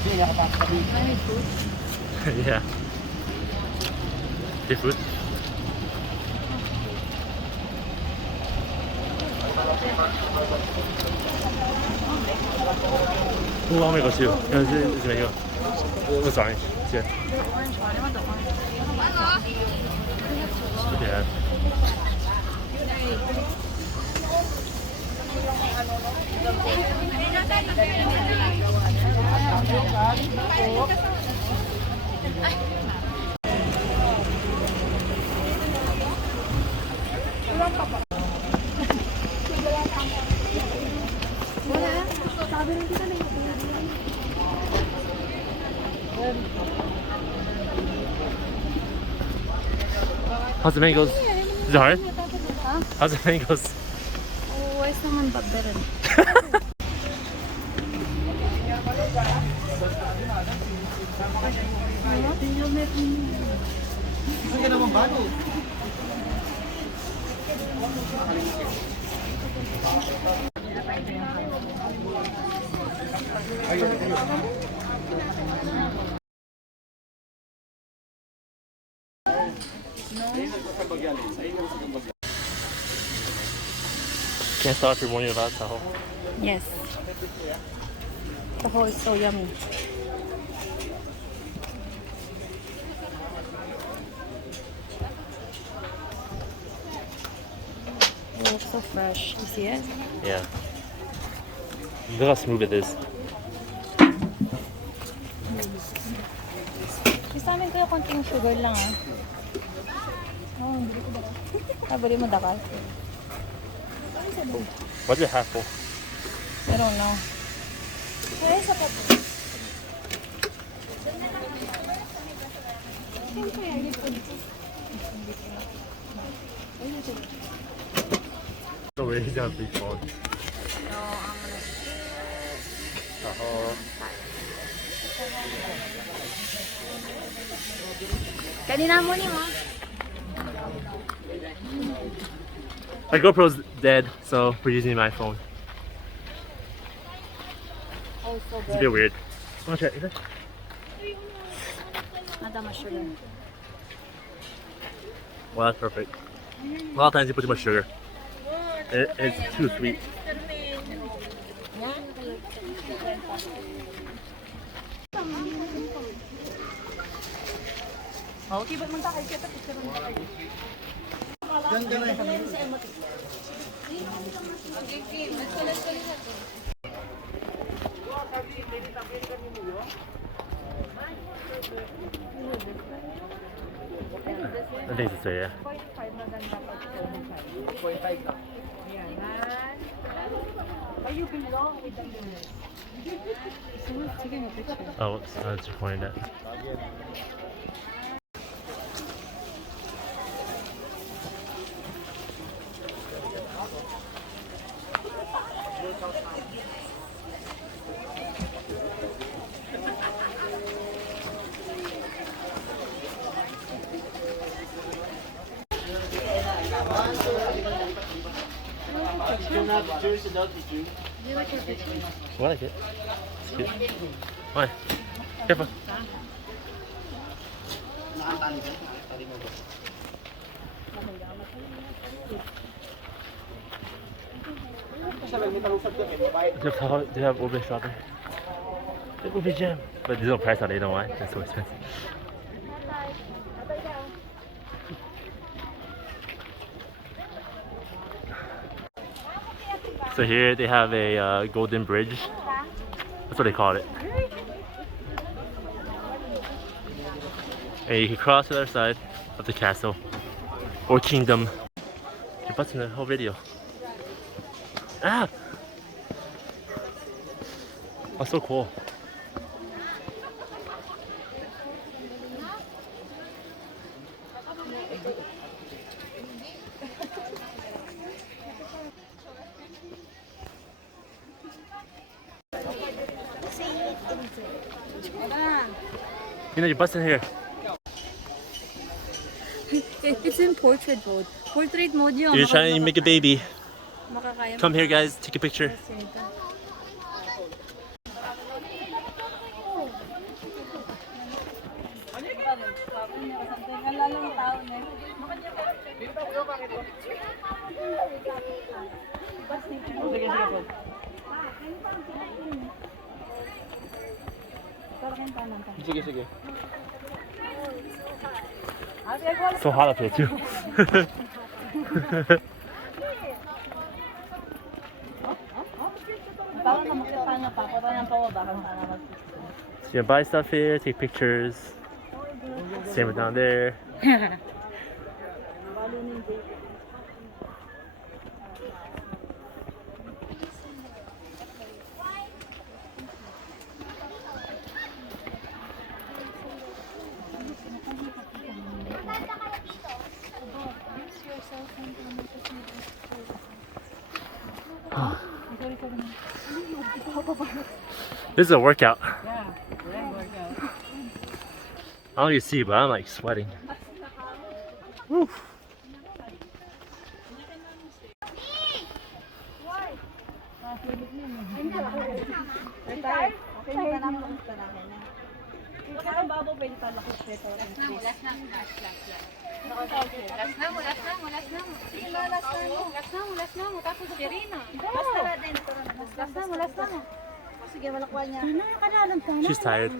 I need food. Yeah. Get food? Oh, how many go too? No, it's me. What's orange? It's here. The orange one. I want the orange. Yeah. How's the mangoes? Is it hard? Huh? How's the mangoes? Oh, why is someone better? Can't stop for morning about Tahoe. Yes. The whole is so yummy. It looks so fresh. You see it? Yeah. Look how smooth it is. Sa amin ko yung konting sugar lang ah. Oh, hindi ko dakal. Bili mo dakal? What's it half full? I don't know. Kaya sa pato. So we're down free fall. So, I'm gonna Tahoe. kanina mo ni mo. My GoPro's dead, so we're using my phone. Oh, so It's a good. bit weird. Wanna try it? Not that much sugar. Well, that's perfect. A lot of times you put too much sugar. It's too sweet. Okay, ba't mong takay kita? Picture mo takay. I think it's yeah. You belong with the mirror. Someone's taking a picture. Oh, I was recording that. Do you like your picture? I like it. It's cute. Why? Careful. Do you have Ube strawberry? The Ube jam. But there's no price on it, you know why? It's so expensive. So here they have a golden bridge. That's what they call it. And you can cross to the other side of the castle or kingdom. Your butt's in the whole video. Ah! Oh, so cool. You know, your butt's in here. It's in portrait mode. Portrait mode yun. You're trying to make a baby. Makakaya Come here, guys. Take a picture. Sige, sige. So hot up here too. So you can buy stuff here, take pictures. Same with down there. This is a workout. Yeah, workout. I don't know if you see, but I'm like sweating. Woo. She's tired.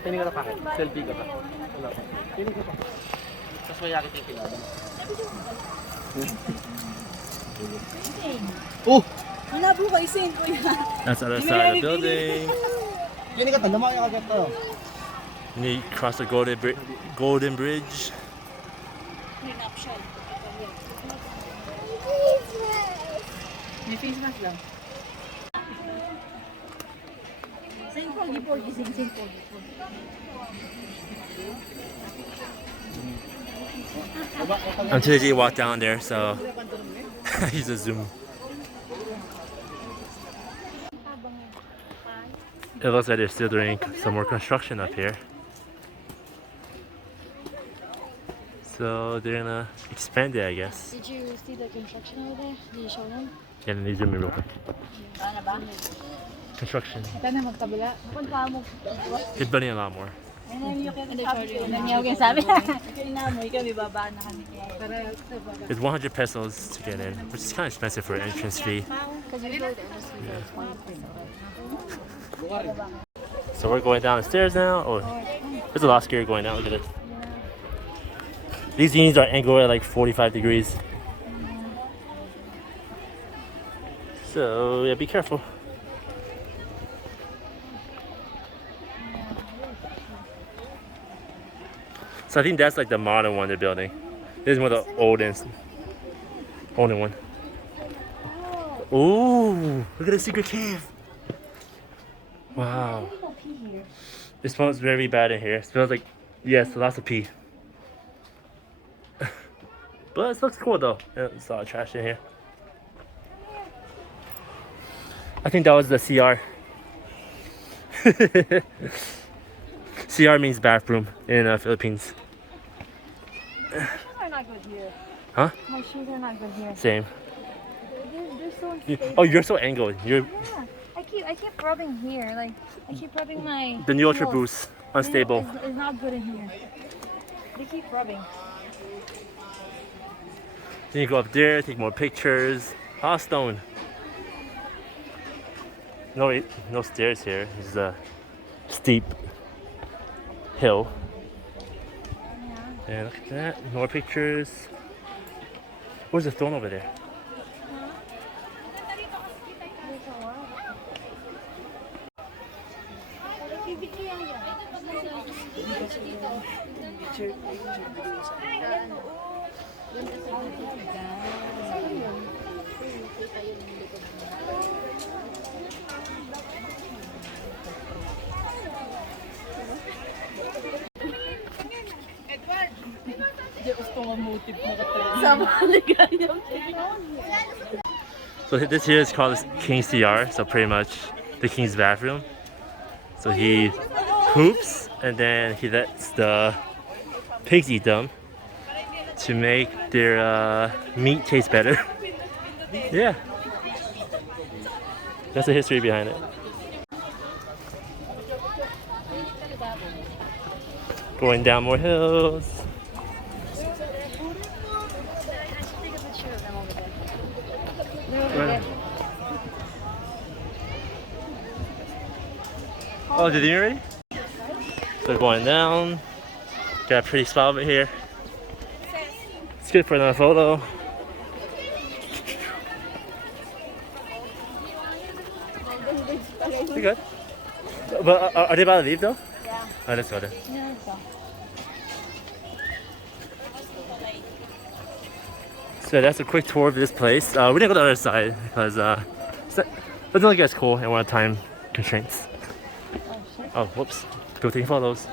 Pini ka na packet. Selfie ka pa. Wala pa. Pini ka pa. Tapos may yakit yung kilala. Oh! Hinabo ka isin, kuya. That's the other side of the building. Pini ka pa. Lamang yung agad to. And you cross the Golden Bridge. May face mask lang. Sing pogi, sing pogi. Until they walk down there, so he's a zoom. It looks like they're still doing some more construction up here. So they're gonna expand it, I guess. Did you see the construction over there? Did you show them? Yeah, then they zoom in real quick. Ano ba? Construction. Ito na magkabila. Punta mo. They're building a lot more. Nangyawag yung sabi. Ikaw mo, ikaw may babaan na kami. It's 100 pesos to get in, which is kind of expensive for an entrance fee. Because usually the entrance fee is 20%. So we're going down the stairs now. Oh, there's a lot scary going down. Look at it. These units are angled at like 45 degrees. So yeah, be careful. So I think that's like the modern one they're building. This is one of the oldest one. Ooh, look at the secret cave. Wow. It smells very bad in here. It smells like, yes, lots of pee. But it looks cool though. Yeah, there's a lot of trash in here. I think that was the CR. CR means bathroom in Philippines. My shoes are not good here. Huh? My shoes are not good here. Same. They're so unstable. Oh, you're so angled. You're Yeah. I keep rubbing here. Like, I keep rubbing my... the new Ultra heels. Boost. Unstable. It's not good in here. They keep rubbing. Then you go up there, take more pictures. Ah, stone. No stairs here. It's a steep hill. And look at that. More pictures. Where's the stone over there? So this here is called King's CR, so pretty much the king's bathroom. So he poops and then he lets the pigs eat them to make their meat taste better. Yeah. That's the history behind it. Going down more hills. Oh, did you already? So going down. Got a pretty spot over here. It's good for another photo. Pretty good. But are they about to leave though? Yeah. Oh, let's go then. Yeah, let's go. So that's a quick tour of this place. We didn't go to the other side because it doesn't look as cool and we're on time constraints. Oh, shit. Oh, whoops. Go taking photos.